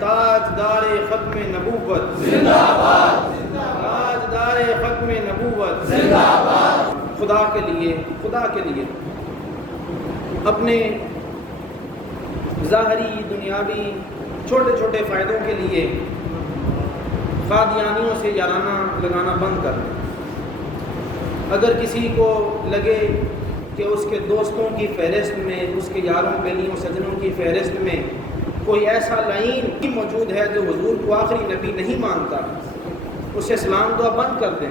تاجدار ختم نبوت زندہ باد، تاجدار ختم نبوت زندہ باد۔ خدا کے لیے اپنے ظاہری دنیاوی چھوٹے چھوٹے فائدوں کے لیے قادیانیوں سے یارانہ لگانا بند کر دیں۔ اگر کسی کو لگے کہ اس کے دوستوں کی فہرست میں، اس کے یاروں بیلیوں سجنوں کی فہرست میں کوئی ایسا لعین موجود ہے جو حضور کو آخری نبی نہیں مانتا، اسے سلام دعا بند کر دیں،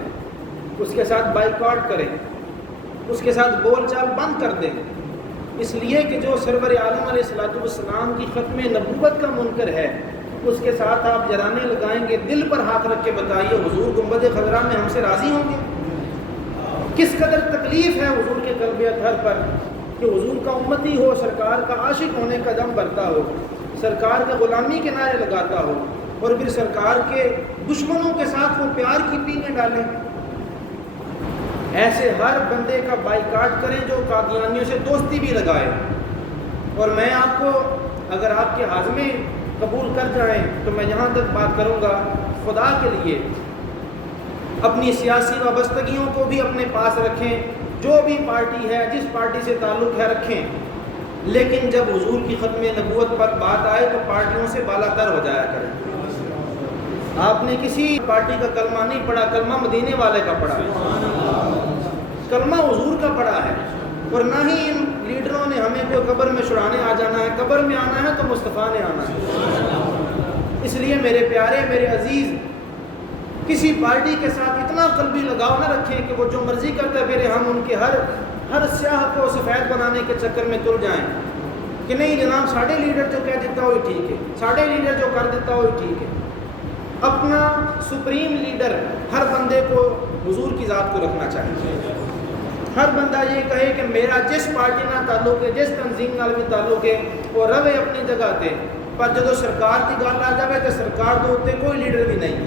اس کے ساتھ بائیکاٹ کریں، اس کے ساتھ بول چال بند کر دیں، اس لیے کہ جو سرور عالم علیہ الصلوۃ والسلام کی ختم نبوت کا منکر ہے اس کے ساتھ آپ جرانے لگائیں گے۔ دل پر ہاتھ رکھ کے بتائیے حضور گنبد خضرا میں ہم سے راضی ہوں گے؟ کس قدر تکلیف ہے حضور کے قلب اطہر پر کہ حضور کا امتی ہو، سرکار کا عاشق ہونے کا دم بھرتا ہو، سرکار کے غلامی کے نعرے لگاتا ہو، اور پھر سرکار کے دشمنوں کے ساتھ وہ پیار کی پینے ڈالیں۔ ایسے ہر بندے کا بائیکاٹ کریں جو قادیانیوں سے دوستی بھی لگائے۔ اور میں آپ کو اگر آپ کے ہاضمے قبول کر جائیں تو میں یہاں تک بات کروں گا، خدا کے لیے اپنی سیاسی وابستگیوں کو بھی اپنے پاس رکھیں، جو بھی پارٹی ہے جس پارٹی سے تعلق ہے رکھیں، لیکن جب حضور کی ختم نبوت پر بات آئے تو پارٹیوں سے بالا تر ہو جایا کریں۔ آپ نے کسی پارٹی کا کلمہ نہیں پڑھا، کلمہ مدینے والے کا پڑھا، کلمہ حضور کا پڑھا ہے، اور نہ ہی ان لیڈروں نے ہمیں کوئی قبر میں چھڑانے آ جانا ہے۔ قبر میں آنا ہے تو مصطفیٰ نے آنا ہے۔ اس لیے میرے پیارے، میرے عزیز، کسی پارٹی کے ساتھ اتنا قلبی لگاؤ نہ رکھیں کہ وہ جو مرضی کرتا پھر ہم ان کے ہر سیاہ کو سفید بنانے کے چکر میں تل جائیں کہ نہیں جناب ساڑھے لیڈر جو کہہ دیتا ہوئی ٹھیک ہے، ساڑھے لیڈر جو کر دیتا ہوئی ٹھیک ہے۔ اپنا سپریم لیڈر ہر بندے کو حضور کی ذات کو رکھنا چاہیے۔ ہر بندہ یہ کہے کہ میرا جس پارٹی نہ تعلق ہے، جس تنظیم نال بھی تعلق ہے، وہ روے اپنی جگہ تے، پر جدو سرکار کی گل آ جائے تو سرکار دے اوتے کوئی لیڈر بھی نہیں۔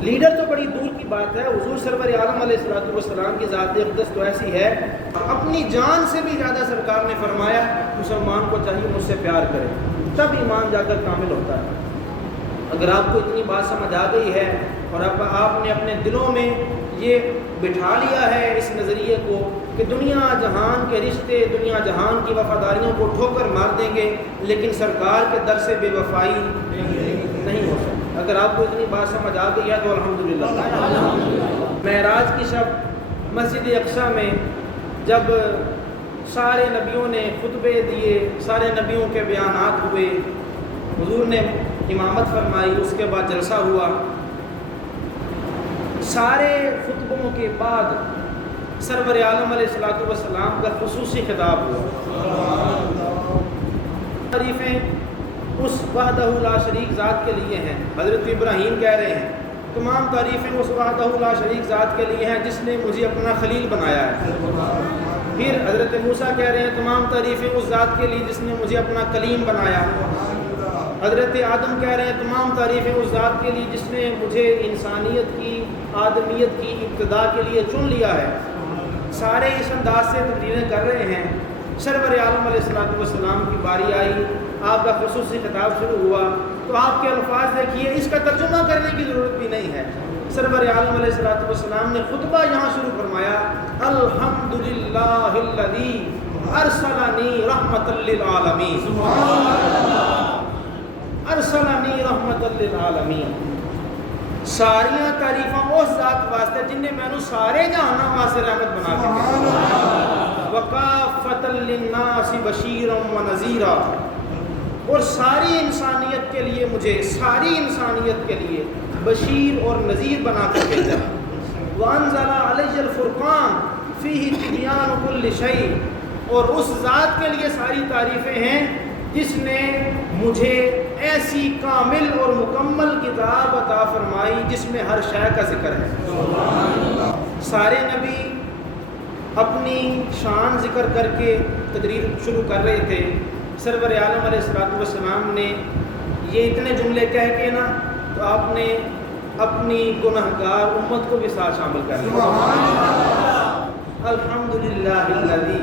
لیڈر تو بڑی دور کی بات ہے، حضور سرور عالم علیہ الصلوۃ والسلام کی ذات اقدس تو ایسی ہے، اپنی جان سے بھی زیادہ سرکار نے فرمایا مسلمان کو چاہیے مجھ سے پیار کرے، تب ایمان جا کر کامل ہوتا ہے۔ اگر آپ کو اتنی بات سمجھ آ گئی ہے اور اب آپ نے اپنے دلوں میں یہ بٹھا لیا ہے اس نظریے کو کہ دنیا جہان کے رشتے، دنیا جہان کی وفاداریوں کو ٹھوکر مار دیں گے لیکن سرکار کے در سے بے وفائی نہیں ہو سکتی، اگر آپ کو اتنی بات سمجھ آ گئی ہے تو الحمدللہ۔ معراج کی شب مسجد اقصیٰ میں جب سارے نبیوں نے خطبے دیے، سارے نبیوں کے بیانات ہوئے، حضور نے امامت فرمائی، اس کے بعد جلسہ ہوا، سارے خطبوں کے بعد سرور عالم علیہ الصلوۃ والسلام کا خصوصی خطاب ہوا۔ تعریفیں اس وحدہ لا شریک ذات کے لیے ہیں، حضرت ابراہیم کہہ رہے ہیں تمام تعریفیں اس وحدہ لا شریک ذات کے لیے ہیں جس نے مجھے اپنا خلیل بنایا ہے۔ پھر حضرت موسیٰ کہہ رہے ہیں تمام تعریفیں اس ذات کے لیے جس نے مجھے اپنا کلیم بنایا۔ حضرت آدم کہہ رہے ہیں تمام تعریفیں اس ذات کے لیے جس نے مجھے انسانیت کی، آدمیت کی ابتدا کے لیے چن لیا ہے۔ سارے اس انداز سے تقریریں کر رہے ہیں۔ سرور عالم علیہ الصلوۃ والسلام کی باری آئی، آپ کا خصوصی خطاب شروع ہوا تو آپ کے الفاظ دیکھیے، اس کا ترجمہ کرنے کی ضرورت بھی نہیں ہے۔ سرور عالم علیہ الصلوۃ والسلام نے خطبہ یہاں شروع فرمایا، الحمدللہ الذی ارسلنی رحمۃ للعالمین، ارسلنی رحمۃ للعالمین۔ ساریاں تعریفاں اس ذات واسطے جن نے مینوں سارے جہاناں واسطے رحمت بنا کے بھیجا، وکافۃ للناس بشیرا ونذیرا، اور ساری انسانیت کے لیے، مجھے ساری انسانیت کے لیے بشیر اور نذیر بنا کر بھیجا۔ وانزل علی الفرقان فیہ تبیان کل شیء، اور اس ذات کے لیے ساری تعریفیں ہیں جس نے مجھے ایسی کامل اور مکمل کتاب عطا فرمائی جس میں ہر شے کا ذکر ہے۔ سارے نبی اپنی شان ذکر کر کے تقریر شروع کر رہے تھے، سرور عالم علیہ الصلوۃ والسلام نے یہ اتنے جملے کہہ کے نا تو آپ نے اپنی گنہگار امت کو بھی ساتھ شامل کر لیا۔ الحمدللہ الذی